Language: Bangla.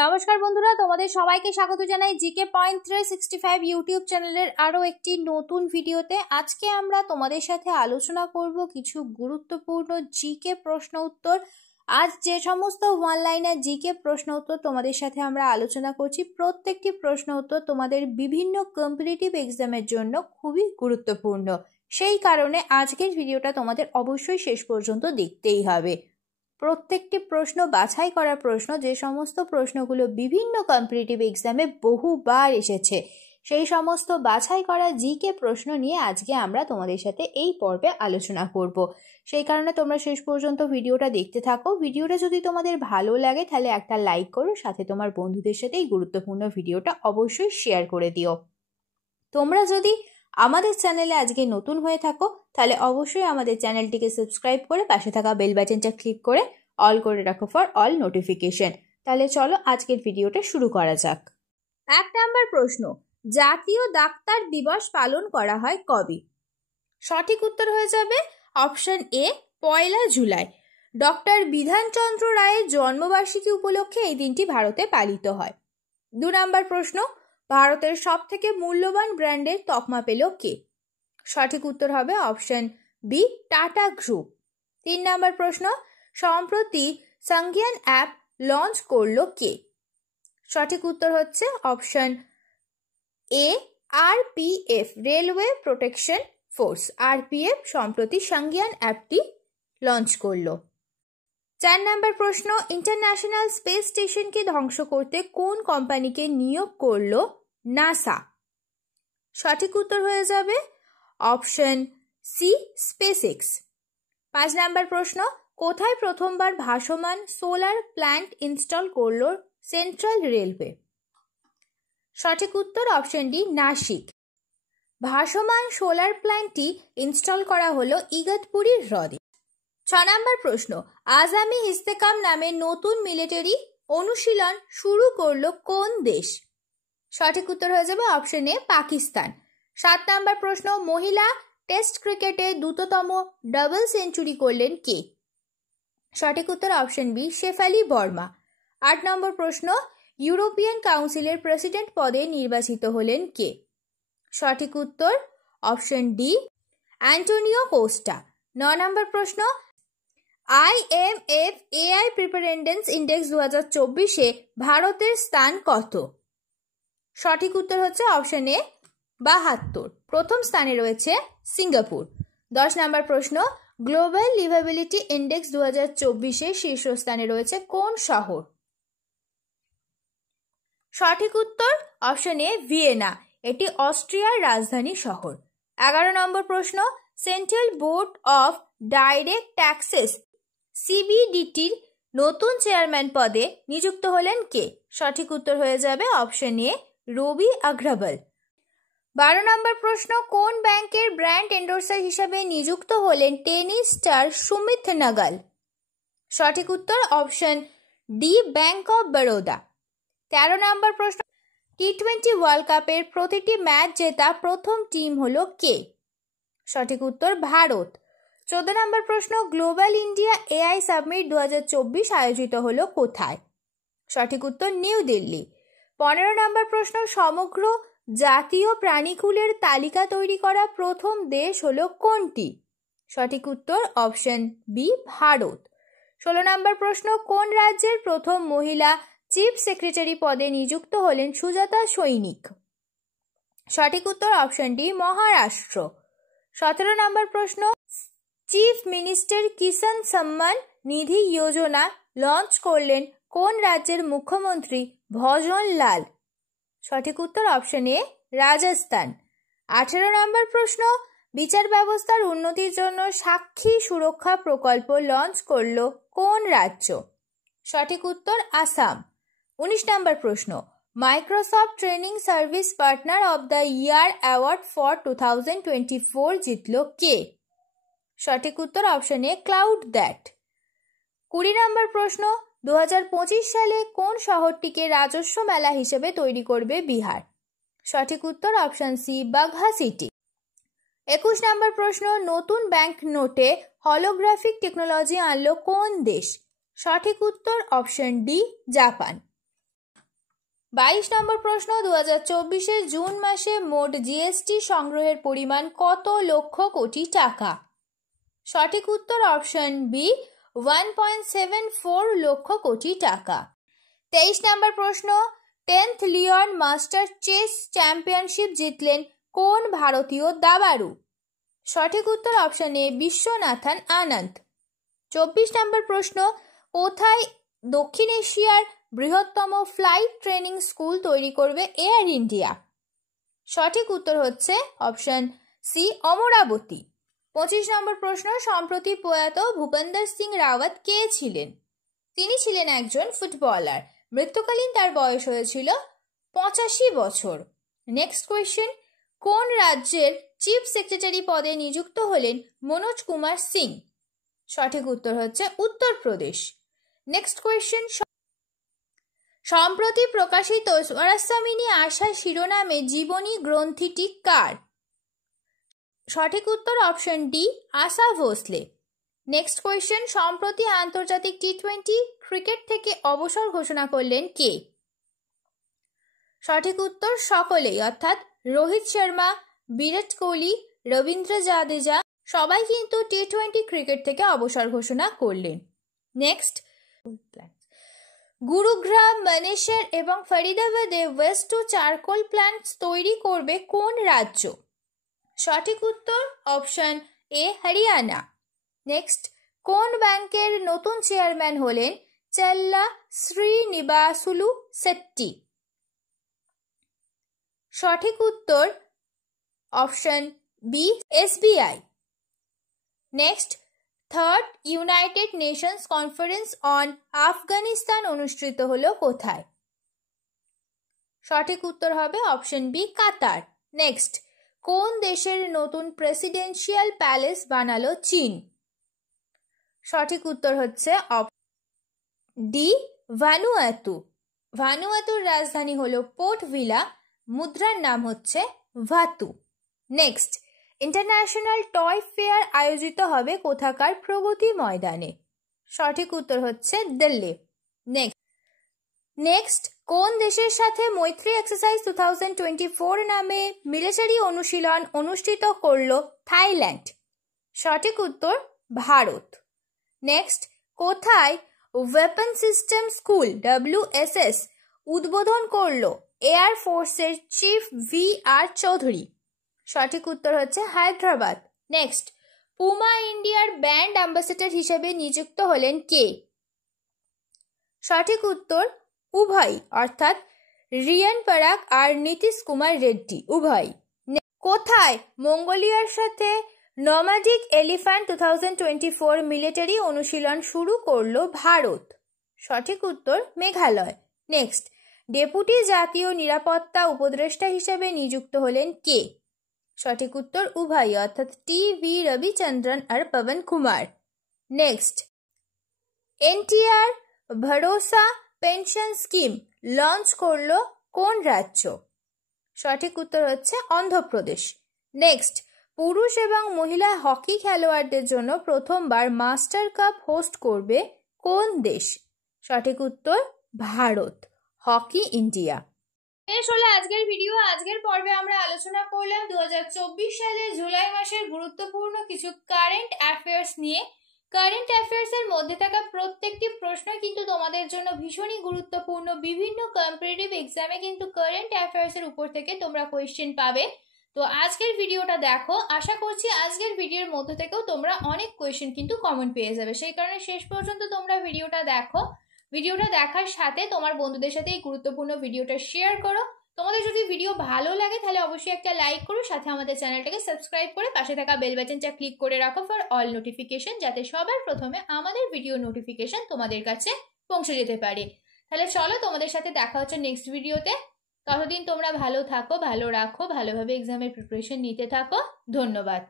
নমস্কার বন্ধুরা, তোমাদের সবাইকে স্বাগত জানাই জিকে পয়েন্ট 365 ইউটিউব চ্যানেলের আরো একটি নতুন ভিডিওতে। আজকে আমরা তোমাদের সাথে আলোচনা করব কিছু গুরুত্বপূর্ণ জিকে প্রশ্ন উত্তর। আজ যে সমস্ত ওয়ান লাইনার জিকে প্রশ্ন উত্তর তোমাদের সাথে আমরা আলোচনা করছি, প্রত্যেকটি প্রশ্ন উত্তর তোমাদের বিভিন্ন কম্পিটিটিভ এক্সামের জন্য খুবই গুরুত্বপূর্ণ। সেই কারণে আজকের ভিডিওটা তোমাদের অবশ্যই শেষ পর্যন্ত দেখতেই হবে। প্রত্যেকটি প্রশ্ন বাছাই করা প্রশ্ন, যে সমস্ত প্রশ্নগুলো বিভিন্ন কম্পিটিটিভ এক্সামে বহুবার এসেছে, সেই সমস্ত বাছাই করা জিকে প্রশ্ন নিয়ে আজকে আমরা তোমাদের সাথে এই পর্বে আলোচনা করব। সেই কারণে তোমরা শেষ পর্যন্ত ভিডিওটা দেখতে থাকো। ভিডিওটা যদি তোমাদের ভালো লাগে তাহলে একটা লাইক করো, সাথে তোমার বন্ধুদের সাথে এই গুরুত্বপূর্ণ ভিডিওটা অবশ্যই শেয়ার করে দিও। তোমরা যদি আমাদের চ্যানেলে আজকে নতুন হয়ে থাকো তাহলে অবশ্যই আমাদের চ্যানেলটিকে সাবস্ক্রাইব করে পাশে থাকা বেল বাটনটা ক্লিক করে অল করে রাখো ফর অল নোটিফিকেশন। তাহলে চলো আজকের ভিডিওটা শুরু করা যাক। 1 নম্বর প্রশ্ন, জাতীয় ডাক্তার দিবস পালন করা হয় কবে? সঠিক উত্তর হয়ে যাবে অপশন এ, 1 জুলাই। ডক্টর বিধানচন্দ্র রায়ের জন্মবার্ষিকী উপলক্ষে এই দিনটি ভারতে পালিত হয়। 2 নম্বর প্রশ্ন, ভারতের সবথেকে মূল্যবান ব্র্যান্ডের তকমা পেল কে? সঠিক উত্তর হবে অপশন বি, টাটা গ্রুপ। 3 নম্বর প্রশ্ন, সম্প্রতি সংজ্ঞান অ্যাপ লঞ্চ করলো কে? সঠিক উত্তর হচ্ছে option A, RPF, railway protection force. RPF সম্প্রতি সংজ্ঞান অ্যাপটি লঞ্চ করলো। 4 নম্বর প্রশ্ন, ইন্টারন্যাশনাল স্পেস স্টেশনকে ধ্বংস করতে কোন কোম্পানিকে নিয়োগ করলো নাসা? সঠিক উত্তর হয়ে যাবে অপশন সি, স্পেসএক্স। 5 নম্বর প্রশ্ন, কোথায় প্রথমবার ভাসমান সোলার প্ল্যান্ট ইনস্টল করলো সেন্ট্রাল রেলওয়ে? সঠিক উত্তর অপশন ডি, নাসিক। ভাসমান সোলার প্ল্যান্টটি ইনস্টল করা হলো ইগতপুরী হ্রদে। 6 নম্বর প্রশ্ন, আজামি ইস্তেকাম নামে নতুন মিলিটারি অনুশীলন শুরু করলো কোন দেশ? সঠিক উত্তর হয়ে যাবে অপশন এ, পাকিস্তান। 7 নম্বর প্রশ্ন, মহিলা টেস্ট ক্রিকেটে দ্রুততম ডাবল সেঞ্চুরি করলেন কে? সঠিক উত্তর অপশন বি, শেফালি বর্মা। 8 নম্বর প্রশ্ন, ইউরোপিয়ান কাউন্সিলের প্রেসিডেন্ট পদে নির্বাচিত হলেন কে? সঠিক উত্তর অপশন ডি, অ্যান্টোনিও কোস্টা। 9 নম্বর প্রশ্ন, IMF AI প্রিপারেডনেস ইন্ডেক্স 2024-এ ভারতের স্থান কত? সঠিক উত্তর হচ্ছে অপশন এ, 72। প্রথম স্থানে রয়েছে সিঙ্গাপুর। 10 নম্বর প্রশ্ন, গ্লোবাল লিভাবিলিটি ইন্ডেক্স 2024-এ শীর্ষস্থানে রয়েছে কোন শহর? সঠিক উত্তর অপশন এ, ভিয়েনা। এটি অস্ট্রিয়ার রাজধানী শহর। 11 নম্বর প্রশ্ন, central board of direct taxes সিবিডিটির নতুন চেয়ারম্যান পদে নিযুক্ত হলেন কে? সঠিক উত্তর হয়ে যাবে অপশন এ, রবি আগ্রওয়াল। 12 নম্বর প্রশ্ন, কোন ব্যাংকের ব্র্যান্ড এন্ডোর্সার হিসেবে নিযুক্ত হলেন টেনিস স্টার সুমিত নাগাল? সঠিক উত্তর option D, bank of Baroda. 13 নম্বর প্রশ্ন, টি20 ওয়ার্ল্ড কাপের প্রতিটি ম্যাচ জেতা প্রথম টিম হলো কে? সঠিক উত্তর ভারত। 14 নম্বর প্রশ্ন, গ্লোবাল ইন্ডিয়া এআই সাবমিট 2024 আয়োজিত হলো কোথায়? সঠিক উত্তর নিউ দিল্লি। 15 নম্বর প্রশ্ন, সমগ্র জাতীয় প্রাণীকুলের তালিকা তৈরি করা প্রথম দেশ হলো কোনটি? সঠিক উত্তর অপশন বি, ভারত। 16 নম্বর প্রশ্ন, কোন রাজ্যের প্রথম মহিলা চিফ সেক্রেটারি পদে নিযুক্ত হলেন সুজাতা সৈনিক? সঠিক উত্তর অপশন ডি, মহারাষ্ট্র। 17 নম্বর প্রশ্ন, চিফ মিনিস্টার কিষাণ সম্মান নিধি যোজনা লঞ্চ করলেন কোন রাজ্যের মুখ্যমন্ত্রী ভজন লাল? সঠিক উত্তর অপশন এ, রাজস্থান। 18 নম্বর প্রশ্ন, বিচার ব্যবস্থার উন্নতির জন্য সাক্ষী সুরক্ষা প্রকল্প লঞ্চ করলো কোন রাজ্য? সঠিক উত্তর আসাম। 19 নম্বর প্রশ্ন, Microsoft training service partner of the year award for 2024 জিতল কে? সঠিক উত্তর অপশন এ, ক্লাউড দ্যাট। 20 নম্বর প্রশ্ন, 2025 সালে কোন শহরটিকে রাজস্ব মেলা হিসেবে তৈরি করবে বিহার? সঠিক উত্তর অপশন সি, বাঘা সিটি। 21 নম্বর প্রশ্ন, নতুন ব্যাংক নোটে হলোগ্রাফিক টেকনোলজি আনলো কোন দেশ? সঠিক উত্তর অপশন ডি, জাপান। 22 নম্বর প্রশ্ন, 2024 জুন মাসে মোট জিএসটি সংগ্রহের পরিমাণ কত লক্ষ কোটি টাকা? সঠিক উত্তর অপশন বি 1.74 লক্ষ কোটি টাকা। 23 নম্বর প্রশ্ন, 10th Leone master chess championship জিতলেন কোন ভারতীয় দাবাড়ু? সঠিক উত্তর অপশন এ বিশ্বনাথন আনন্দ। 24 নম্বর প্রশ্ন, কোথায় দক্ষিণ এশিয়ার বৃহত্তম ফ্লাইট ট্রেনিং স্কুল তৈরি করবে এয়ার ইন্ডিয়া? সঠিক উত্তর হচ্ছে অপশন সি অমরাবতী। 25 নম্বর প্রশ্ন, সম্প্রতি প্রয়াত ভূপেন্দর সিং রাওয়াত কে ছিলেন? তিনি ছিলেন একজন ফুটবলার। মৃত্যুকালীন তার বয়স হয়েছিল 85 বছর। নেক্সট কোয়েশ্চেন, কোন রাজ্যের চিফ সেক্রেটারি পদে নিযুক্ত হলেন মনোজ কুমার সিং? সঠিক উত্তর হচ্ছে উত্তরপ্রদেশ। নেক্সট কোয়েশ্চেন, সম্প্রতি প্রকাশিত স্বরাস্বামিনী আশা শিরোনামে জীবনী গ্রন্থিটি কার? সঠিক উত্তর অপশন ডি আশা ভোসলে। নেক্সট কোয়েশ্চেন, সম্প্রতি আন্তর্জাতিক টি20 ক্রিকেট থেকে অবসর ঘোষণা করলেন কে? সঠিক উত্তর সকলেই, অর্থাৎ রোহিত শর্মা, বিরাট কোহলি, রবীন্দ্র জাদেজা সবাই কিন্তু টি20 ক্রিকেট থেকে অবসর ঘোষণা করলেন। নেক্সট, গুরুগ্রাম, মানেসর এবং ফরিদাবাদে ওয়েস্ট টু চারকোল প্ল্যান্ট তৈরি করবে কোন রাজ্য? সঠিক উত্তর অপশন এ হরিয়ানা। নেক্সট, কোন ব্যাংকের নতুন চেয়ারম্যান হলেন চেল্লা শ্রীনিবাসুলু শেট্টি? সঠিক উত্তর option B SBI. Next, third United Nations conference on Afghanistan অনুষ্ঠিত হলো কোথায়? সঠিক উত্তর হবে অপশন বি কাতার। নেক্সট, কোন দেশের নতুন প্রেসিডেন্সিয়াল প্যালেস বানালো চীন? সঠিক উত্তর হচ্ছে ডি ভানুয়াতু। ভানুয়াতুর রাজধানী হলো পোর্ট ভিলা, মুদ্রার নাম হচ্ছে ভাতু। নেক্সট, ইন্টারন্যাশনাল টয় ফেয়ার আয়োজিত হবে কোথাকার প্রগতি ময়দানে? সঠিক উত্তর হচ্ছে দিল্লি। নেক্সট, কোন দেশের সাথে মৈত্রী এক্সারসাইজ 2024 নামে মিলিটারি অনুশীলন অনুষ্ঠিত করল থাইল্যান্ড? সঠিক উত্তর ভারত। নেক্সট, কোথায় ওয়েপন সিস্টেম স্কুল WSS উদ্বোধন করল এয়ার ফোর্সের চিফ VR চৌধুরী? সঠিক উত্তর হচ্ছে হায়দ্রাবাদ। নেক্সট, পুমা ইন্ডিয়ার ব্র্যান্ড অ্যাম্বাসেডর হিসেবে নিযুক্ত হলেন কে? সঠিক উত্তর উভয়, অর্থাৎ রিয়ান পরাগ আর নীতিশ কুমার রেড্ডি উভয়। কোথায় মঙ্গোলিয়ার সাথে নমাডিক এলিফ্যান্ট 2024 মিলিটারি অনুশীলন শুরু করলো ভারত? সঠিক উত্তর মেঘালয়। নেক্সট, ডেপুটি জাতীয় নিরাপত্তা উপদেষ্টা হিসেবে নিযুক্ত হলেন কে? সঠিক উত্তর উভয়, অর্থাৎ TV রবিচন্দ্রন আর পবন কুমার। নেক্সট, NTR ভরসা পেনশন স্কিম লঞ্চ করলো কোন রাজ্য? সঠিক উত্তর হচ্ছে অন্ধ্রপ্রদেশ। নেক্সট, পুরুষ এবং মহিলা হকি খেলোয়াড়দের জন্য প্রথমবার মাস্টার কাপ হোস্ট করবে কোন দেশ? সঠিক উত্তর ভারত। Hockey India. শেষ হলো আজকের ভিডিও। আজকের পর্বে আমরা আলোচনা করলাম 2024 সালের জুলাই মাসের গুরুত্বপূর্ণ কিছু কারেন্ট অ্যাফেয়ার্স নিয়ে। কারেন্ট অ্যাফেয়ার্স এর মধ্যে থাকা প্রত্যেকটি প্রশ্ন কিন্তু তোমাদের জন্য ভীষণই গুরুত্বপূর্ণ। বিভিন্ন কম্পিটিটিভ এক্সামে কিন্তু কারেন্ট অ্যাফেয়ার্স এর উপর থেকে তোমরা কোয়েশ্চেন পাবে। তো আজকের ভিডিওটা দেখো, আশা করছি আজকের ভিডিওর মধ্যে থেকেও তোমরা অনেক কোয়েশ্চেন কিন্তু কমন পেয়ে যাবে। সেই কারণে শেষ পর্যন্ত তোমরা ভিডিওটা দেখো। ভিডিওটা দেখার সাথে তোমার বন্ধুদের সাথে এই গুরুত্বপূর্ণ ভিডিওটা শেয়ার করো। তোমাদের যদি ভিডিও ভালো লাগে তাহলে অবশ্যই একটা লাইক করো, সাথে আমাদের চ্যানেলটাকে সাবস্ক্রাইব করে পাশে থাকা বেল বাটনটা ক্লিক করে রাখো ফর অল নোটিফিকেশন, যাতে সবার প্রথমে আমাদের ভিডিও নোটিফিকেশন তোমাদের কাছে পৌঁছে যেতে পারে। তাহলে চলো, তোমাদের সাথে দেখা হচ্ছে নেক্সট ভিডিওতে। ততদিন তোমরা ভালো থাকো, ভালো রাখো, ভালোভাবে এক্সামের প্রিপারেশন নিতে থাকো। ধন্যবাদ।